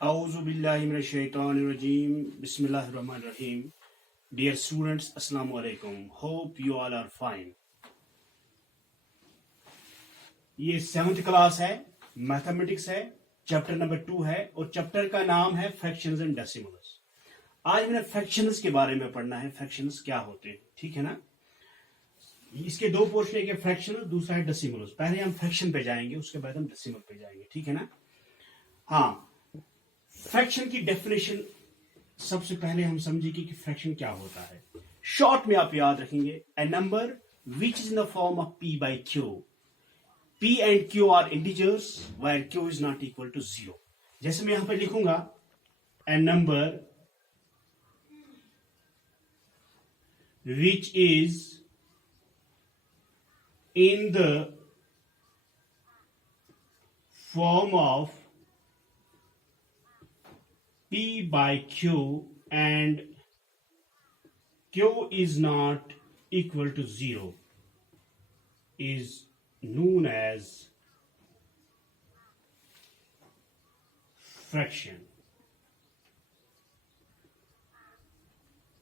Auzubillahiminashaitanirrajim. Bismillahirrahmanirrahim. Dear students, Assalamu alaikum. Hope you all are fine. ये 7th class है, mathematics है, chapter number 2 है और chapter का नाम है फ्रैक्शंस एंड डेसिमल्स। आज मैंने फ्रैक्शंस के बारे में पढ़ना है, फ्रैक्शंस क्या होते हैं, ठीक है ना। इसके दो पोर्शन है, फ्रैक्शन, दूसरा है डेसिमल्स। पहले हम फ्रैक्शन पे जाएंगे, उसके बाद हम डेसिमल पे जाएंगे, ठीक है ना। हाँ, फ्रैक्शन की डेफिनेशन सबसे पहले हम समझेंगे कि फ्रैक्शन क्या होता है। शॉर्ट में आप याद रखेंगे, a number which is in the form of p by q. p and q are integers where q is not equal to 0. जैसे मैं यहां पर लिखूंगा, ए number which is in the form of p by q and q is not equal to 0 is known as fraction.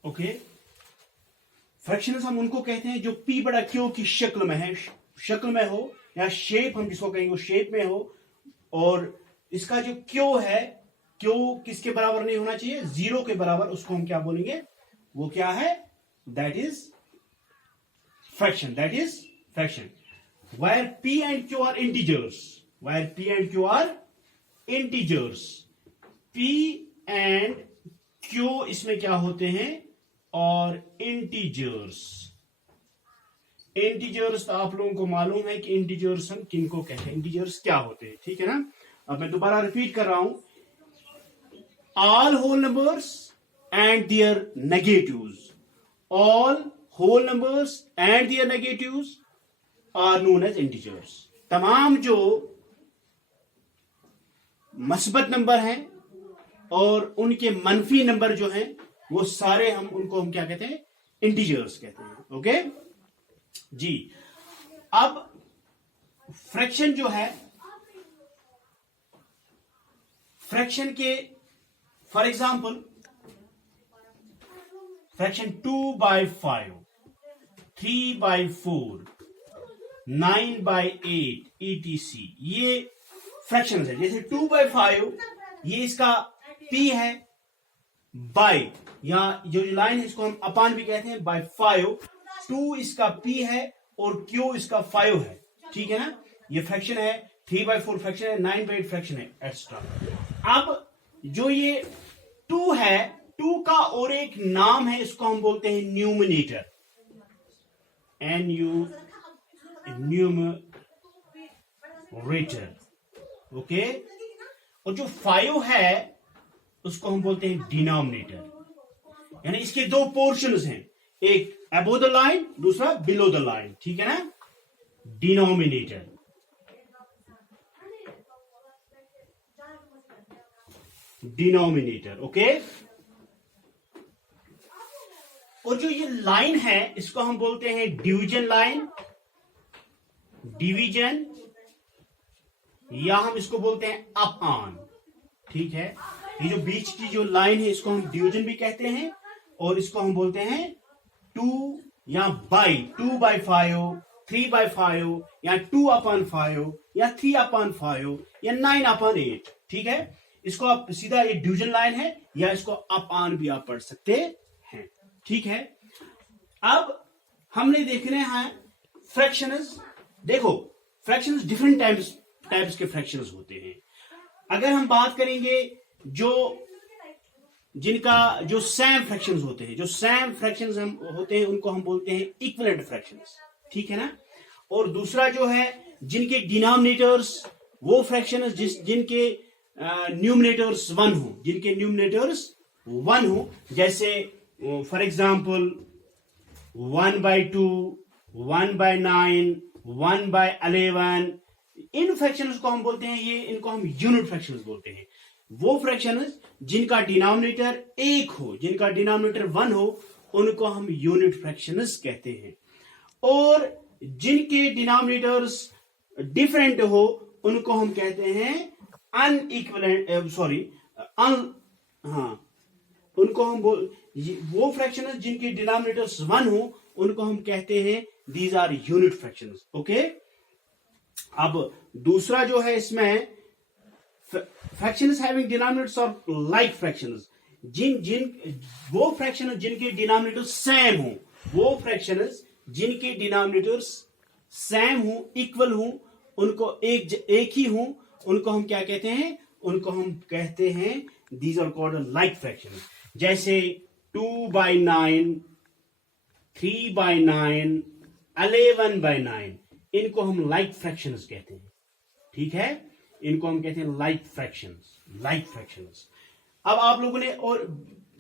Okay, fractions हम उनको कहते हैं जो p बड़ा q की शक्ल में है, शक्ल में हो या शेप, हम जिसको कहेंगे वो शेप में हो, और इसका जो q है, q किसके बराबर नहीं होना चाहिए, 0 के बराबर, उसको हम क्या बोलेंगे, वो क्या है, that is fraction, that is fraction. Where p and q are integers, where p and q are integers, p and q इसमें क्या होते हैं, और integers, integers तो आप लोगों को मालूम है कि integers हम किनको कहते हैं, integers क्या होते हैं, ठीक है ना। अब मैं दोबारा रिपीट कर रहा हूं, all whole numbers and their negatives, all whole numbers and their negatives are known as integers. तमाम जो मस्बत नंबर हैं और उनके मनफी नंबर जो हैं, वो सारे उनको हम क्या कहते हैं, इंटीजर्स कहते हैं। ओके जी। अब फ्रैक्शन जो है, फ्रैक्शन के for example fraction 2 by 5, 3 by 4, 9 by 8 etc. ये फ्रैक्शन है। जैसे 2 by 5 ये इसका p है, बाय, या जो लाइन है इसको हम अपान भी कहते हैं, बाय 5, 2 इसका p है और q इसका 5 है, ठीक है ना। ये फ्रैक्शन है, 3 by 4 फ्रैक्शन है, 9 by 8 फ्रैक्शन है, एक्स्ट्रा। अब जो ये 2 है, 2 का और एक नाम है, इसको हम बोलते हैं न्यूमिनेटर, न्यूमरेटर, ओके। और जो 5 है उसको हम बोलते हैं डिनोमिनेटर। यानी इसके दो पोर्शंस हैं, एक अबोव द लाइन, दूसरा बिलो द लाइन, ठीक है ना। Denominator, denominator, okay. और जो ये लाइन है इसको हम बोलते हैं डिवीजन लाइन, डिवीजन, या हम इसको बोलते हैं अप ऑन, ठीक है। ये जो बीच की जो लाइन है इसको हम डिवीजन भी कहते हैं, और इसको हम बोलते हैं 2 या बाई 2 by 5, 3 by 5, या 2 upon 5, या 3 upon 5, या 9 upon 8, ठीक है। इसको आप सीधा, ये डिवीजन लाइन है, या इसको अप ऑन भी आप पढ़ सकते हैं, ठीक है। अब हमने देखने हैं फ्रैक्शंस। देखो, फ्रैक्शंस डिफरेंट टाइप्स के फ्रैक्शंस होते हैं। अगर हम बात करेंगे जिनका जो सैम फ्रैक्शंस होते हैं, जो सैम फ्रैक्शंस हम होते हैं, उनको हम बोलते हैं इक्विवेलेंट फ्रैक्शंस, ठीक है ना। और दूसरा जो है, जिनके डिनोमिनेटर्स, वो फ्रैक्शंस जिनके न्यूमिनेटर्स 1 हो, जिनके न्यूमिनेटर्स 1 हो, जैसे for example 1 by 2, 1 by 9, 1 by 11, in fractions को हम बोलते हैं, ये इनको हम यूनिट फ्रैक्शंस बोलते हैं। वो फ्रैक्शंस जिनका डिनोमिनेटर 1 हो, जिनका डिनोमिनेटर 1 हो, उनको हम यूनिट फ्रैक्शंस कहते हैं। और जिनके डिनोमिनेटर्स डिफरेंट हो, उनको हम कहते हैं हाँ, उनको हम वो फ्रैक्शंस जिनके डिनोमिनेटर्स 1 हो उनको हम कहते हैं these are unit fractions. Okay, अब दूसरा जो है इसमें फ्रैक्शंस हैविंग डिनोमिनेटर्स और लाइक फ्रैक्शंस, वो फ्रैक्शन जिनके डिनोमिनेटर्स सेम हो, वो फ्रैक्शंस जिनके डिनोमिनेटर्स सेम हो, इक्वल हो, उनको एक ही हो, उनको हम क्या कहते हैं? उनको हम कहते हैं these are called like fraction. जैसे 2/9, 3/9, 11/9, इनको हम लाइक फ्रैक्शंस कहते हैं। ठीक है, इनको हम कहते हैं लाइक फ्रैक्शंस। अब आप लोगों ने और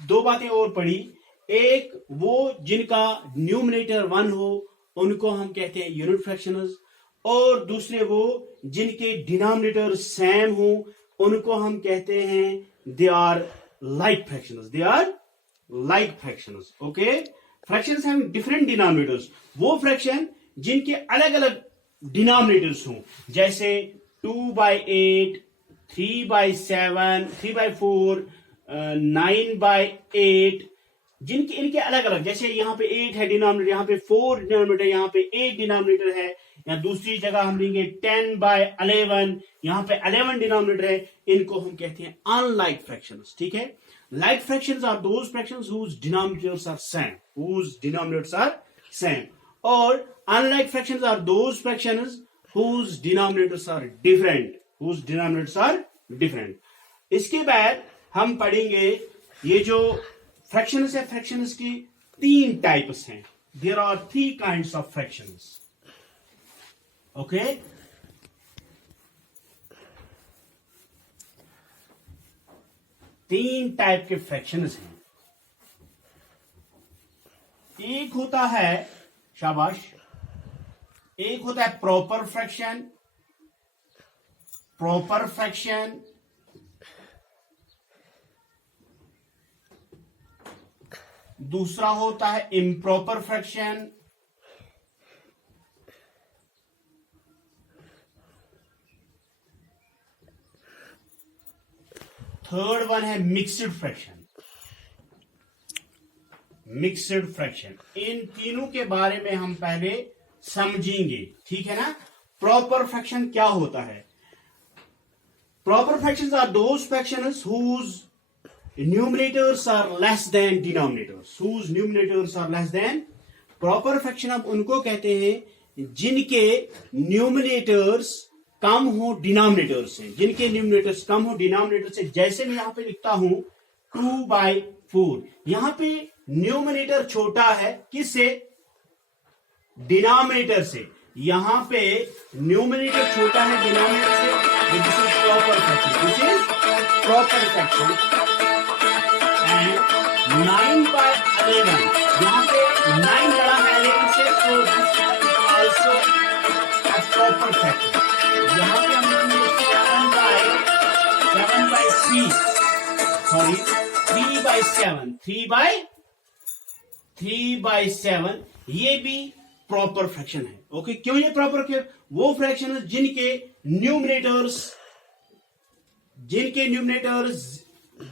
दो बातें और पढ़ी, एक वो जिनका न्यूमरेटर 1 हो उनको हम कहते हैं यूनिट फ्रैक्शंस, और दूसरे वो जिनके डिनोमिनेटर सेम हो उनको हम कहते हैं they are like fractions. Okay, fractions having different denominators, वो फ्रैक्शन जिनके अलग अलग डिनोमिनेटर्स हों, जैसे 2/8, 3/7, 3/4, 9/8, जिनके इनके अलग अलग, जैसे यहाँ पे 8 है डिनोमिनेटर, यहाँ पे 4 डिनोमिनेटर, यहाँ पे 8 डिनोमिनेटर है, या दूसरी जगह हम लेंगे 10/11, यहाँ पे 11 डिनोमिनेटर है, इनको हम कहते हैं अनलाइक फ्रैक्शंस। ठीक है, like fractions are those fractions whose denominators are same, और unlike fractions are those fractions whose denominators are different. इसके बाद हम पढ़ेंगे ये जो फ्रैक्शंस है, फ्रैक्शंस की 3 टाइप्स हैं। There are 3 kinds of fractions. Okay, तीन टाइप के फ्रैक्शंस हैं। एक होता है, शाबाश, एक होता है प्रॉपर फ्रैक्शन, दूसरा होता है इम्प्रॉपर फ्रैक्शन, थर्ड वन है मिक्स्ड फ्रैक्शन। इन तीनों के बारे में हम पहले समझेंगे। ठीक है ना? प्रॉपर फ्रैक्शन क्या होता है? Proper fractions are those fractions whose numerators are less than denominators. Proper fraction आप उनको कहते हैं जिनके न्यूमरेटर्स कम हो डिनोमिनेटर से, जैसे मैं यहां पे लिखता हूं 2/4, यहां पे न्यूमरेटर छोटा है किससे? डिनोमिनेटर से। यहां पे न्यूमरेटर छोटा है डिनोमिनेटर से, this is proper fraction. And 9/11, यहां पे 9 बड़ा है 11 से, तो this is also a proper fraction. यहां पे हम 3/7, ये भी प्रॉपर फ्रैक्शन है। ओके, क्यों ये प्रॉपर? वो फ्रैक्शन है जिनके न्यूमरेटर्स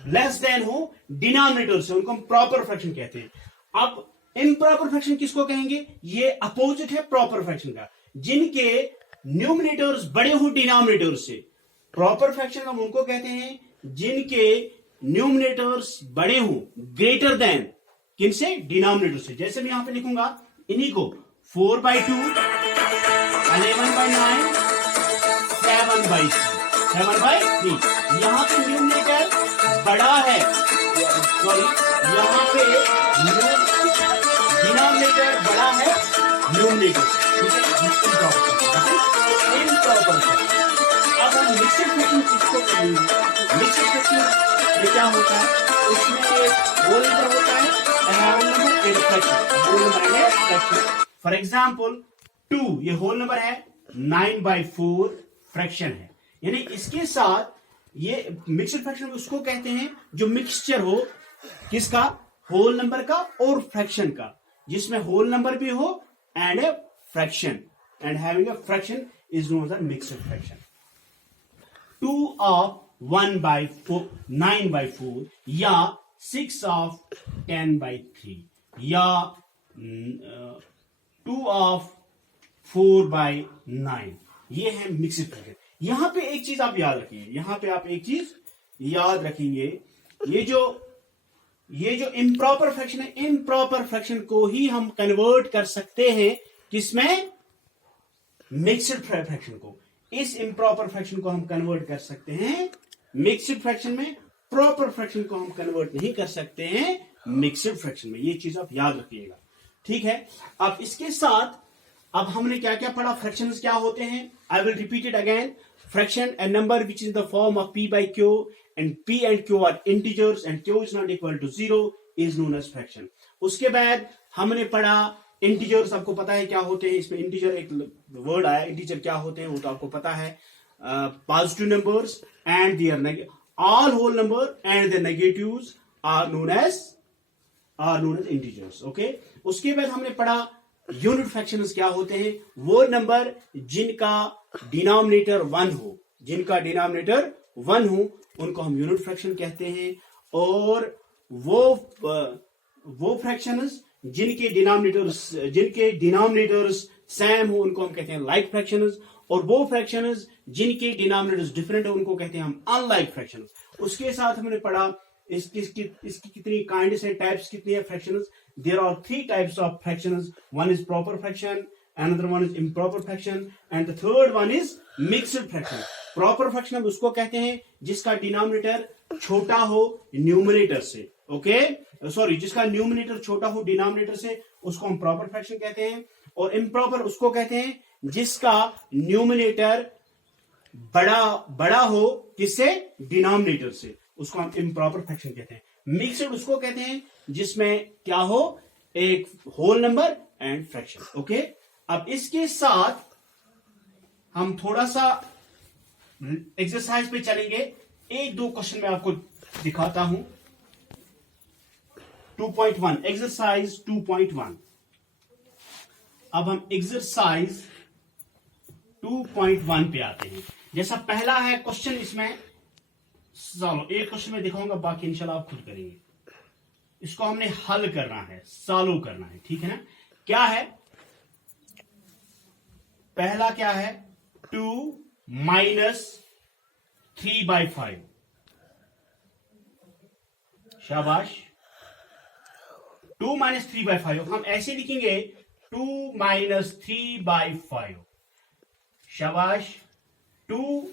लेस देन हो डिनोमिनेटर से, उनको हम प्रॉपर फ्रैक्शन कहते हैं। अब इम्प्रॉपर फ्रैक्शन किसको कहेंगे? ये अपोजिट है प्रॉपर फ्रैक्शन का, जिनके न्यूमरेटर्स बड़े हो डिनोमिनेटर से। प्रॉपर फ्रैक्शन हम उनको कहते हैं जिनके न्यूमरेटर्स बड़े हो, ग्रेटर देन किनसे? डिनोमिनेटर से। जैसे मैं यहां पे लिखूंगा इन्हीं को 4/2, 11/9, 7/3। यहां पे न्यूमरेटर बड़ा है, यहां पे डिनोमिनेटर बड़ा है न्यूमरेटर से। Improper fraction. अब हम मिक्स्ड फ्रैक्शन किसको कहेंगे? मिक्स्ड फ्रैक्शन ये क्या होता है? उसमें एक होल नंबर होता है, फॉर एग्जाम्पल 2, ये होल नंबर है, 9/4 फ्रैक्शन है। यानी इसके साथ ये मिक्स्ड फ्रैक्शन उसको कहते हैं जो मिक्सचर हो किसका? होल नंबर का और फ्रैक्शन का, जिसमें होल नंबर भी हो and a fraction, and having a fraction is known as mixed fraction. 2 of 1/4 9/4 या 6/10/3 या 2/4/9, ये है मिक्स्ड फ्रैक्शन। यहां पे एक चीज आप याद रखेंगे, यहां पे आप एक चीज याद रखेंगे, ये जो इम्प्रॉपर फ्रैक्शन है, इम्प्रॉपर फ्रैक्शन को ही हम कन्वर्ट कर सकते हैं किसमें, मिक्स्ड फ्रैक्शन को। इस इम्प्रॉपर फ्रैक्शन को हम कन्वर्ट कर सकते हैं मिक्स्ड फ्रैक्शन में, प्रॉपर फ्रैक्शन को हम कन्वर्ट नहीं कर सकते हैं मिक्स्ड फ्रैक्शन में। ये चीज आप याद रखिएगा, ठीक है। अब इसके साथ अब हमने क्या क्या पढ़ा, फ्रैक्शंस क्या होते हैं। I will repeat it again. Fraction, a number which is in the form of p by q and p and q are integers and q is not equal to 0 is known as fraction। उसके बाद हमने पढ़ा integers, आपको पता है क्या होते हैं, इसमें इंटीजर एक वर्ड आया, इंटीजर क्या होते हैं वो तो आपको पता है, positive numbers and there all whole number and there negatives are known as integers. Okay, उसके बाद हमने पढ़ा यूनिट फ्रैक्शंस क्या होते हैं, वो नंबर जिनका डिनोमिनेटर 1 हो, जिनका डिनोमिनेटर 1 हो उनको हम यूनिट फ्रैक्शन कहते हैं, और वो फ्रैक्शंस जिनके डिनोमिनेटर्स सेम हो उनको हम कहते हैं लाइक फ्रैक्शंस, और वो फ्रैक्शंस जिनके डिनोमिनेटर्स डिफरेंट हो उनको कहते हैं हम अनलाइक फ्रैक्शंस। उसके साथ हमने पढ़ा इसकी कितनी काइंड्स है, टाइप्स कितनी है fractions. There are 3 types of fractions. One is proper fraction, another one is improper fraction, and the third one is mixed fraction. Proper fraction हम उसको कहते हैं जिसका डिनोमिनेटर छोटा हो न्यूमरेटर से, ओके सॉरी, जिसका न्यूमरेटर छोटा हो डिनोमिनेटर से, उसको हम प्रॉपर फ्रैक्शन कहते हैं। और इम्प्रॉपर उसको कहते हैं जिसका न्यूमरेटर बड़ा हो किससे, डिनोमिनेटर से, उसको हम इम्प्रॉपर फ्रैक्शन कहते हैं। मिक्सड उसको कहते हैं जिसमें क्या हो, एक whole number and fraction. Okay, अब इसके साथ हम थोड़ा सा एक्सरसाइज पे चलेंगे। 1-2 क्वेश्चन मैं आपको दिखाता हूं। 2.1 एक्सरसाइज 2.1। अब हम एक्सरसाइज 2.1 पे आते हैं। जैसा पहला है क्वेश्चन, इसमें चलो एक क्वेश्चन में दिखाऊंगा, बाकी इंशाल्लाह आप खुद करेंगे। इसको हमने हल करना है, सॉल्व करना है, ठीक है ना। क्या है पहला, क्या है 2 - 3/5। शाबाश, 2 - 3/5 हम ऐसे लिखेंगे 2 - 3/5। शाबाश, 2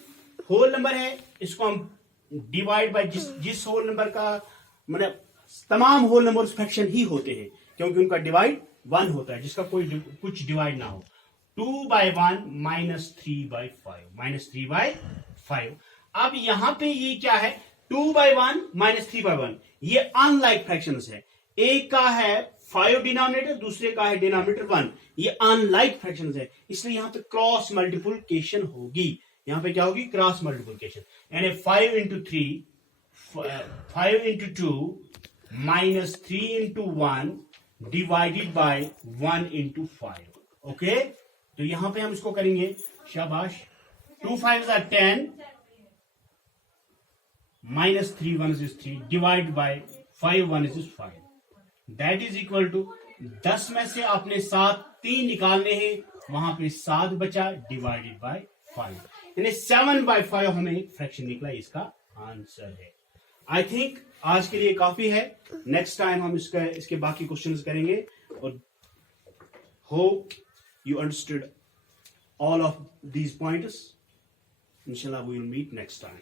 होल नंबर है, इसको हम डिवाइड बाय जिस होल नंबर का मतलब तमाम होल नंबर फ्रैक्शन ही होते हैं क्योंकि उनका डिवाइड 1 होता है, जिसका कुछ डिवाइड ना हो। 2/1 - 3/5 -3/5। अब यहां पे ये क्या है, 2/1 - 3/1, ये अनलाइक फ्रैक्शंस है। एक का है 5 डिनोमिनेटर, दूसरे का है डिनोमिनेटर 1, ये अनलाइक फ्रैक्शंस है, इसलिए यहां पे क्रॉस मल्टीप्लिकेशन होगी। यहां पे क्या होगी, क्रॉस मल्टीप्लिकेशन, यानी 5 × 3 5 × 2 - 3 × 1 डिवाइडेड बाय 1 × 5। ओके, तो यहां पे हम इसको करेंगे। शाबाश, 2 5s are 10 - 3 1s is 3 divide by 5 1s is 5, that is equal to 10 में से आपने 7 3 निकालने हैं, वहां पे 7 बचा डिवाइडेड बाय 5, यानी 7/5 हमें फ्रैक्शन निकला, इसका आंसर है। आई थिंक आज के लिए काफी है, नेक्स्ट टाइम हम इसके बाकी क्वेश्चंस करेंगे। और hope you understood all of these pointers. Inshallah we will meet next time.